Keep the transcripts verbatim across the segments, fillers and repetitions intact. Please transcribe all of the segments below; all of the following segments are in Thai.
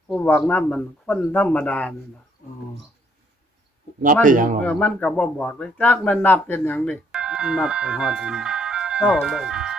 ผู้บอกน้ำมันคนธรรมดานี่นะนับมัเป็นหยังหรอเออมันก็บ่บอกเลยจักมันนับเป็นหยังดิมันนับไปฮอดนี่เท่าเลย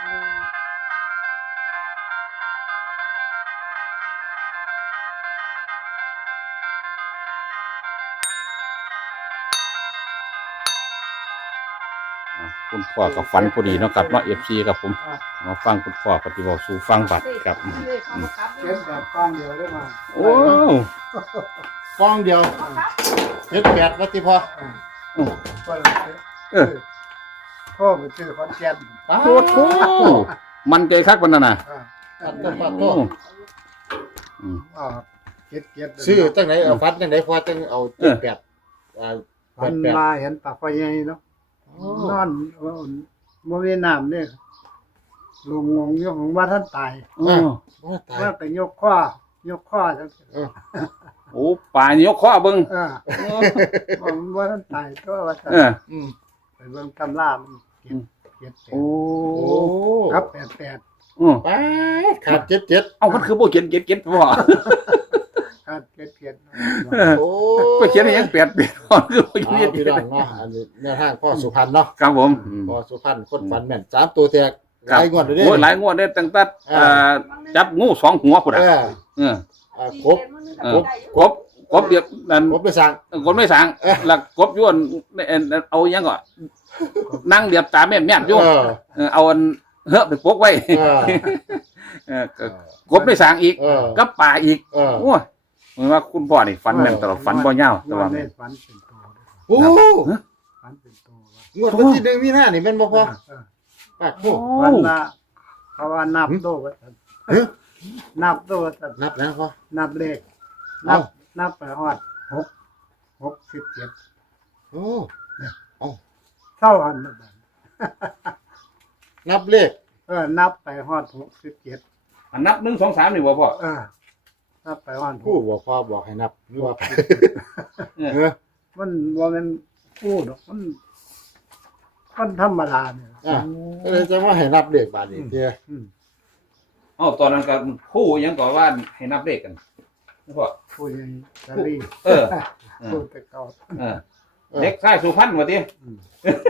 คุณพ่อกับฝันพอดีเนาะครับเนาะเอฟซีกับผมมาฟังคุณพ่อปฏิบัติสู่ฟังบัตรครับอืมเก็บแบบฟังเดียวได้มาโอ้ฟองเดียวเจ็ดแปดวัติพอก็เลยเออพ่อไปซื้อคอนแกนป้าโหโถมันใจคักปานนั้นน่ะอ่าปัดโตปัดโตโอ้อืมอ่าเก็บเก็บซื้อจังไหนเอาฟัดจังไหนพอจังเอาเจ็ดแปดอ่าแปมัดนแปดมาเห็นปากไฟใหญ่เนาะนอนบ่มีน้ำเนี่ยลงงงอยู่ของว่าท่านตายโอ้ว่าตายว่าไปยกข้อยกข้อจังซี่เออโอ้ป่านยกข้อเบิ่งเออผมว่าท่านตายก็ว่าท่านเอออืมไปเบิ่งตำรามันเก็บเก็บโอ้โอ้ครับแปดแปดอืมป้าขาดเจ็ดเจ็ดเอ้ามันคือบ่เขียนเก็ดเก็ดพ่อครับเก็บเก็บโอ้ไปเขียนให้ยังแปดปีพ่อคือบ่อ้าเขียนวพี่น้องเนาะอันนี้แนวทางพ่อสุพรรณเนาะครับผมอืมพ่อสุพรรณคนฝันแม่นสามตัวแตกหลายงวดเลยเด้โอ้ยหลายงวดได้ตั้งแต่อ่าจับงูสองหัวพุ่นเอน่ะอเอออ่ากบเออกบกบเดียวนั่นกบไปสั่งกบไม่สั่งแล้วกบย้วนเอ่อเอายังก่อนนั่งเดียบตาแม่นแม่นอยู่เออเออเอาอันเฮ้อไปปกไว้เออเออก็กบไม่สั่งอีกเออกับป่าอีกเออโอ้ยเหมือนว่าคุณพ่อนี่ฝันแม่นตลอดฝันบ่ยาวตลอดเลเลย ยฝันเป็นตัวโอ้ฝันเป็นตัวงวดวันที่หนึ่งมีหน้านี่แม่นบ่พอปากโอ้วันละเขาว่านับโตว่าซั่นเฮ้ยนับโตว่าซั่นนับแล้วพอนับเลข นัเอ้าบนับไปฮอดหกหกสิบเจ็ดโอ้เท่าอันนั้นบัดนับเลขเออนับไปฮอดหกสิบเจ็ดอันนับหนึ่งสองสามนี่บ่พ่อเออนับไปฮอดหผู้กบอกพ่อบอกให้นับหรือว่าไปเออเออมันว่ามันพูดหรอกมันมันธรรมดาเนี่ยอ่ะก็เลยจะว่าให้นับเลขบาทนี้เตี้ยอืมเอ้าตอนนั้นก็คู่ยังก่อว่าให้นับเลขกันนะพ่อพูดอย่างสาลีเออพูดแต่เก่าเออเด็กชายสุพรรณว่าติอืม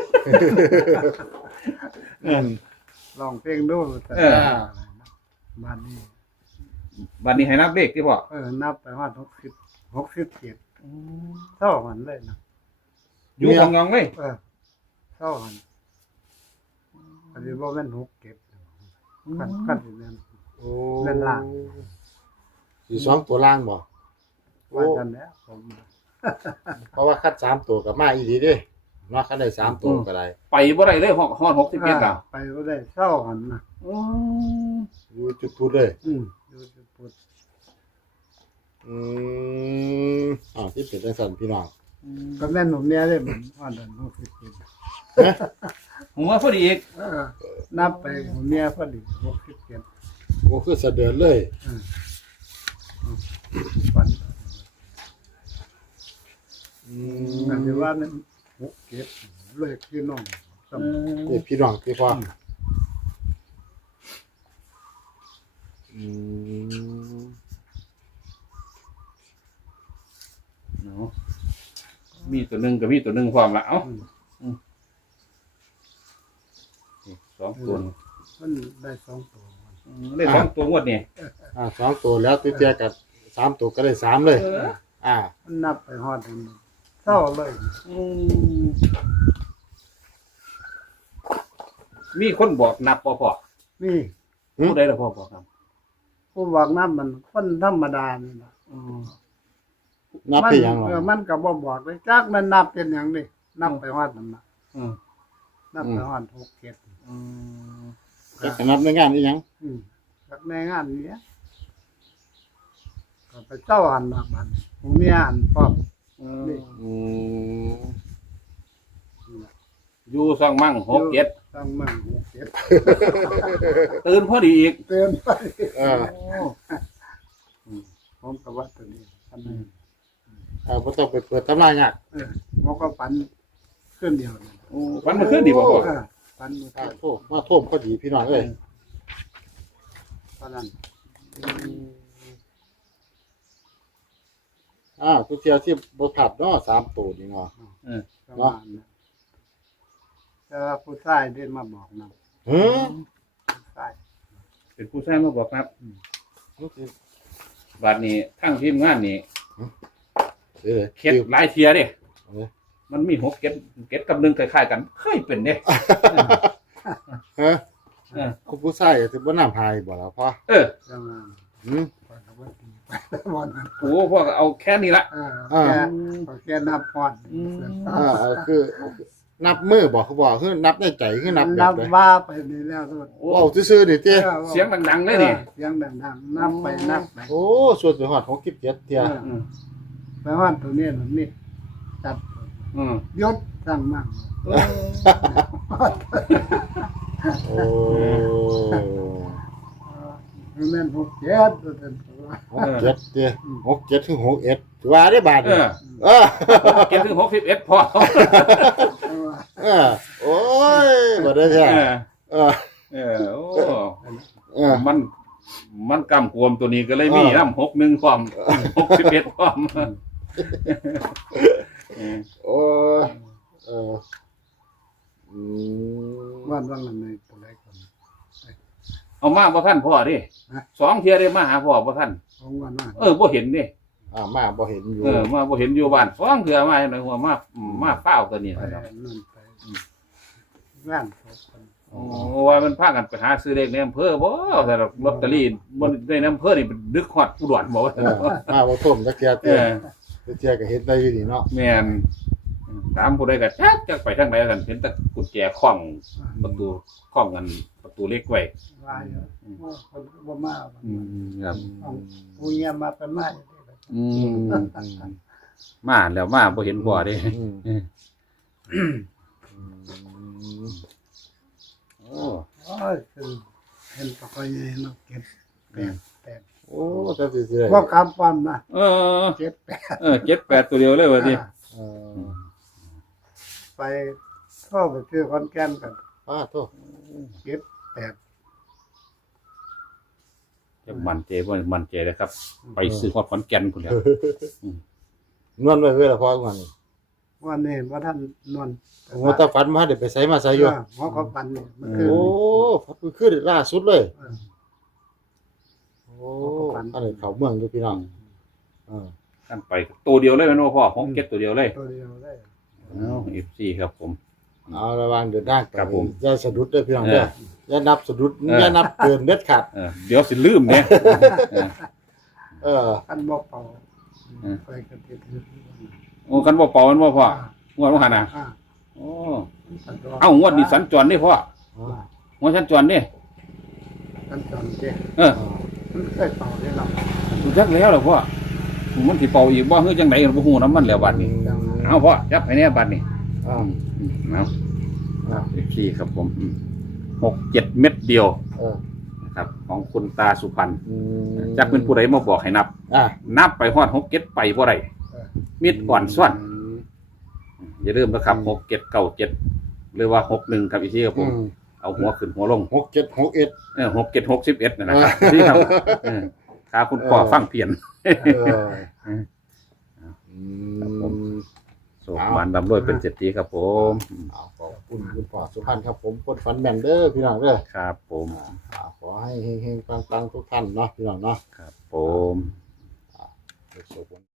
เออลองเพลงดูแต่เออบ้านนี้บัดนี้ให้นับเลขที่พ่อเออนับไปฮอดหกสิบหกสิบเจ็ดเท่ากันเลยนะอยู่ของงองเลยเออเท่ากันอันนี้ว่าเป็นหกเก็บกันกันสิแม่นโอ้เล่นล่างสี่สองตัวล่างบ่ว่าจันแล้วผมเพราะว่าคัดสามตัวกับมาอีดีเด้เนาะคัดได้สามตัวก็ได้ไปบ่ได้เลยฮอดฮอดหกสิบเอ็ดอ่ะไปก็ได้เท่ากันนะอยู่จุดพูดเลยอืมอยู่ที่พุทธอืมอ้าวที่เป็นจังซั่นพี่น้องก็แม่นหนุ่มเนี่ยเลยมันว่าดันหกสิบเจ็ดหัวพอดีอีกเออนับไปหนุ่มเนี่ยพอดีหกสิบเจ็ดโอ้คือเสด็จเลยอืมฝันอืกันมที่ว่ามันหกเก็บเลยพี่น้องสมนี่พี่น้องพี่พ่ออืมเนาะมีตัวหนึ่งกับมีตัวหนึ่งความละเอ้าสองตัวมันได้สองตัวอืมได้สองตัวงวดนี่อ่าสองตัวแล้วตัวเจียกับสามตัวก็ได้สามเลย อ่ามันนับไปฮอดมันเท่าเลยอืมมีคนบอกนับพอพอนี่ผู้ใดละพอบอกครับผู้บอกนับมันคนธรรมดานี่นะอืมนับมัเป็นหยังหรอเออมันก็บ่บอกเลยจักมันนับเป็นหยังดินับไปฮอดมันนะอืมนับไปฮอดหกเก็บอืมจะนับในงานอีหยังอืมจากในงานเนี้ยก็ไปเจ้าหันดอกมันผมมีอันพร้อม นี่อืมอยู่สองมั่งหกเจ็ดตั้งมั่งหกเก็บตื่นพอดีอีกเตือนไปเออผมก็ว่าตัวนี้อันนี้เออบ่ต้องไปเปิดตำรายากเออมันก็ฝันขึ้นเดียวนี่โอ้ฝันเมาขึ้นดีบ่พ่อเออฝันมันอ่าขึ้นโทษมาท่วมพอดีพี่น้องเอ้ยเพราะนั้นอ่าทุกเที่ยวที่บ่ผัดเนาะสามตัวนี่เนาะเออประมาณนั้นแต่ว่าผู้ชายได้มาบอกนำเฮ้อผู้ชายเป็นผู้ชายมาบอกครับลูกสิบัดนี้ทั้งทีมงานนี่เออเข็ดหลายเทียเด้เออมันมีหกเก็ดเก็ดกับหนึ่งคล้ายๆกันเคยเป็นเด้ฮะเออคุณผู้ชายสิบ่น้ำพายบ่ล่ะพ่อเออจังว่าหืมปล่อยเขาไว้ตีไปวันนั้นโอ้พวกเอาแค่นี้ละเออแค่แค่นับพรอืมอ่าอ่าคือ นับมือบ่เขาบอกคือนับในใจคือนับแบนับบ ใดว่าไปนี่แล้วทุกโอ้เว้าซื่อๆนี่ติเสียงดังๆเลยนี่เสียงดังๆนับไปนับไปโอ้ส่วนไปฮอดหกสิบเจ็ดเที่ยอืมไปว่าตัวนี้มันนี่จัดอืมยศสั่งมั่งโอ้มันแม่นหกเจ็ดตัวเต็มตัวหกเจ็ดเที่ยหกเจ็ดถึงหกเอ็ดว่าได้บาทเอนี่อเออเก็ดถึงหกสิบเอ็ดพอเออโอ้ยบ่ได้แท้เออเออเออโอ้เออมัน มันกำกวมตัวนี้ก็เลยมีเออน้ำหกหนึ่งความหกสิบเอ็ดความเออโอ้ยเอออืมวันวันละในตัวไหนก่อนเอามาบ่ท่านพ่อดิฮะสองเทียได้มาหาพ่อบ่ท่านของวันว่าเออบ่เห็นดิอ่ามาบ่เห็นอยู่เออมาบ่เห็นอยู่บ้านสองเทื่อมาในหัวมามาเฝ้าตัวนี้ไปนะครับนั่นไปงานศพคนโอ้ว่ามันพากันไปหาซื้อเลขในอำเภอบ่แต่ลอตเตอรี่บ่ในอำเภอนี่ดึกฮอดอุดรบ่ว่าเออมาบ่ท่วมจักเที่ยเอเที่ยอเที่ยก็เฮ็ดได้อยู่นี่เนาะแม่นถามผู้ใดก็จักจักไปทางใดกันเห็นแต่กุญแจคล้องประตูคล้องกันประตูเล็กไว้วายคนบ่มาอืมครับผู้เงียมาเป็นมาอืมมาแล้วมาบ่เห็นพ่อเด้อืมเอออืมโอ้โอ้ยคือเห็นตะกอยเนาะเก็บแปดแปดโอ้จังสิสิได้พวกคำปั้มนะเออเก็บแปดเออเจ็ดแปดตัวเดียวเลยว่าดิเออไปเข้าไปซื้อคอนแกนกันป้าโตเก็บแปดจะมันใจบ่มันใจนะครับ ไปซื้อฮอดขอนแก่นพุ่นแหล้วนวลไว้เวลาพอก่อนวันนี้ว่าท่านนวลโอ้ตาฝันมาได้ไปไสมาไสอยู่หมอเขาปันเนี่ยมันคือโอ้พัดขึ้นล่าสุดเลยเออโอ้อันนี้เขาเมืองอยู่พี่น้องเออกันไปตัวเดียวเลยแม่นบ่พ่อหกเจ็ดตัวเดียวเลยตัวเดียวได้เอ้า เอฟ ซี ครับผมเอาระวังเดินทางครับผมอย่าสะดุดเด้อพี่น้องเด้อเอออย่านับสะดุดเออออย่านับเกินเด็ดขาดเออเดี๋ยวสิลืมเนี่ยเออเอออันบอกเป่าเออไปกันติดถือโอ้กันบ่เป่ามันบ่พ่อ งวดบ่หันน่ะอ่าโอ้อ่าเอ้างวดนี้สัญจรนี่พ่ออ๋องวดสัญจรนี่กันจอนเจ้เออมันเคยเป่าได้หรอกรู้จักแล้วล่ะพ่อมันสิเป่าอีกบ่คือจังไดก็บ่ฮู้นำมันแล้วบัดนี้ เอาพ่อจับให้แน่บัดนี้อ่าอืมเอาอ่าเอฟ ซี ครับผมอืมหกเจ็ดเม็ดเดียวเออนะครับ ของคุณตาสุพรรณอืมจักเป็นผู้ใดมาบอกให้นับอ่ะนับไปฮอดหกเจ็ดไปบ่ได้มิดอ่อนส่วน อย่าลืมนะครับหกเจ็ดเก้าเจ็ดหรือว่าหกหนึ่งครับอีกทีครับผอืมมเอาหัวขึ้นหัวลงหกเจ็ดหกเอ็ดเออหกเจ็ดหกสิบเอ็ดนะครับที่ครับเออขาคุณพ่อฟังเพียนเอออืมโศกมันดำรวยเป็นเศรษฐีครับผมเอาขอบคุณคุณพ่อสุพรรณครับผมคนฝันแม่นเด้อพี่น้องเด้อครับผมอ่าขอให้เฮงๆปังๆทุกท่านเนาะพี่น้องเนาะครับผมสุข